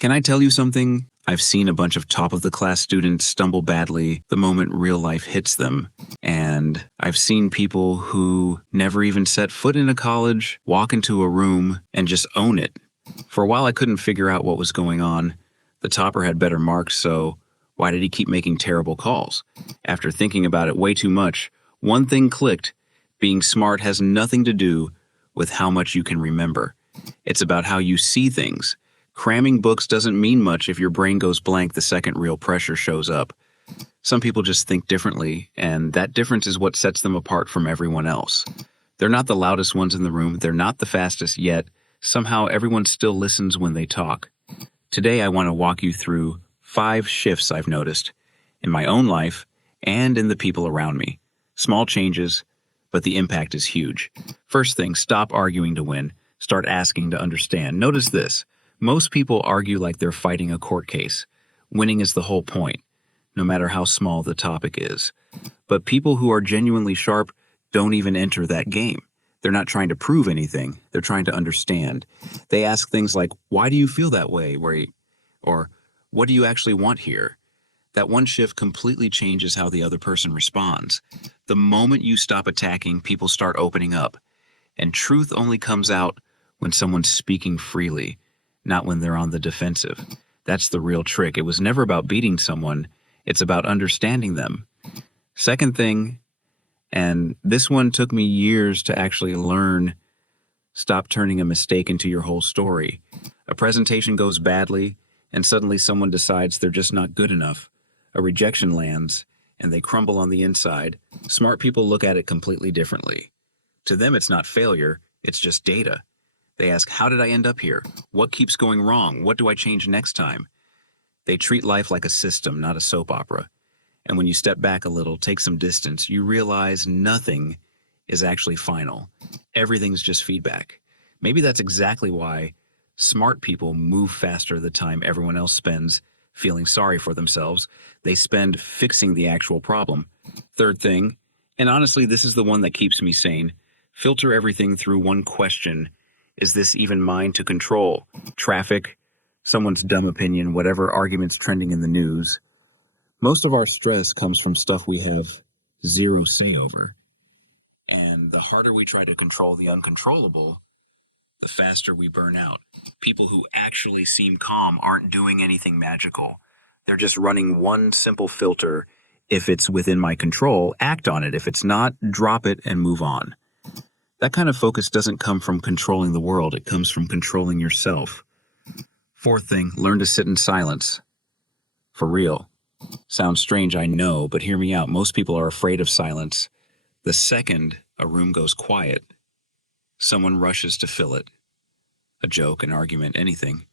Can I tell you something? I've seen a bunch of top of the class students stumble badly the moment real life hits them. And I've seen people who never even set foot in a college walk into a room and just own it. For a while, I couldn't figure out what was going on. The topper had better marks, so why did he keep making terrible calls? After thinking about it way too much, one thing clicked. Being smart has nothing to do with how much you can remember. It's about how you see things. Cramming books doesn't mean much if your brain goes blank the second real pressure shows up. Some people just think differently, and that difference is what sets them apart from everyone else. They're not the loudest ones in the room, they're not the fastest, yet somehow everyone still listens when they talk. Today I want to walk you through 5 shifts I've noticed in my own life and in the people around me. Small changes, but the impact is huge. First thing, stop arguing to win. Start asking to understand. Notice this. Most people argue like they're fighting a court case. Winning is the whole point, no matter how small the topic is. But people who are genuinely sharp don't even enter that game. They're not trying to prove anything. They're trying to understand. They ask things like, why do you feel that way? Or what do you actually want here? That one shift completely changes how the other person responds. The moment you stop attacking, people start opening up. And truth only comes out when someone's speaking freely, not when they're on the defensive. That's the real trick. It was never about beating someone. It's about understanding them. Second thing, and this one took me years to actually learn, stop turning a mistake into your whole story. A presentation goes badly, and suddenly someone decides they're just not good enough. A rejection lands, and they crumble on the inside. Smart people look at it completely differently. To them, it's not failure, it's just data. They ask, how did I end up here? What keeps going wrong? What do I change next time? They treat life like a system, not a soap opera. And when you step back a little, take some distance, you realize nothing is actually final. Everything's just feedback. Maybe that's exactly why smart people move faster the time everyone else spends feeling sorry for themselves. They spend fixing the actual problem. Third thing, and honestly, this is the one that keeps me sane, filter everything through one question. Is this even mine to control? Traffic, someone's dumb opinion, whatever argument's trending in the news. Most of our stress comes from stuff we have zero say over. And the harder we try to control the uncontrollable, the faster we burn out. People who actually seem calm aren't doing anything magical. They're just running one simple filter. If it's within my control, act on it. If it's not, drop it and move on. That kind of focus doesn't come from controlling the world. It comes from controlling yourself. Fourth thing, learn to sit in silence. For real. Sounds strange, I know, but hear me out. Most people are afraid of silence. The second a room goes quiet, someone rushes to fill it. A joke, an argument, anything.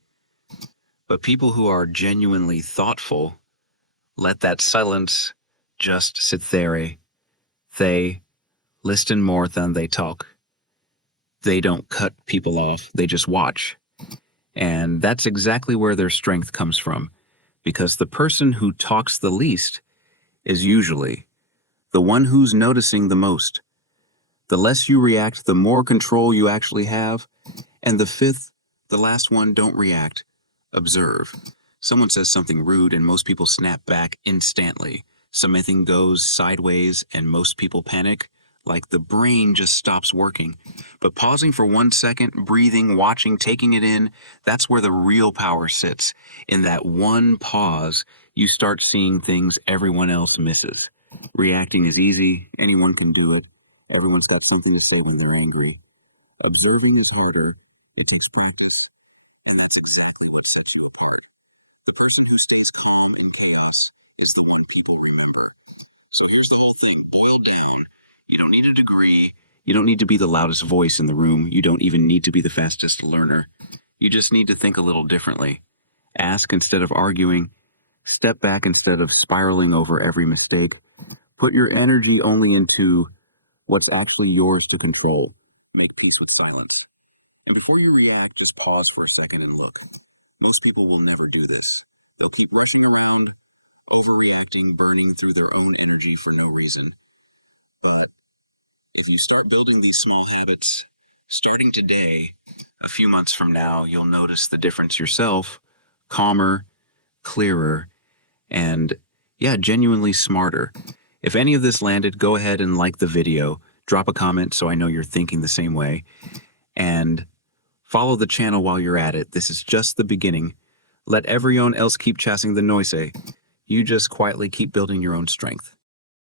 But people who are genuinely thoughtful let that silence just sit there. They listen more than they talk. They don't cut people off, they just watch. And that's exactly where their strength comes from, because the person who talks the least is usually the one who's noticing the most. The less you react, the more control you actually have. And the fifth, the last one, don't react. Observe. Someone says something rude and most people snap back instantly. Something goes sideways and most people panic, like the brain just stops working. But pausing for 1 second, breathing, watching, taking it in, that's where the real power sits. In that one pause, you start seeing things everyone else misses. Reacting is easy, anyone can do it. Everyone's got something to say when they're angry. Observing is harder, it takes practice, and that's exactly what sets you apart. The person who stays calm in chaos is the one people remember. So here's the whole thing, boiled down. You don't need a degree. You don't need to be the loudest voice in the room. You don't even need to be the fastest learner. You just need to think a little differently. Ask instead of arguing. Step back instead of spiraling over every mistake. Put your energy only into what's actually yours to control. Make peace with silence. And before you react, just pause for a second and look. Most people will never do this. They'll keep rushing around, overreacting, burning through their own energy for no reason. But if you start building these small habits, starting today, a few months from now, you'll notice the difference yourself. calmer, clearer, and yeah, genuinely smarter. If any of this landed, go ahead and like the video, drop a comment so I know you're thinking the same way, and follow the channel while you're at it. This is just the beginning. Let everyone else keep chasing the noise. You just quietly keep building your own strength.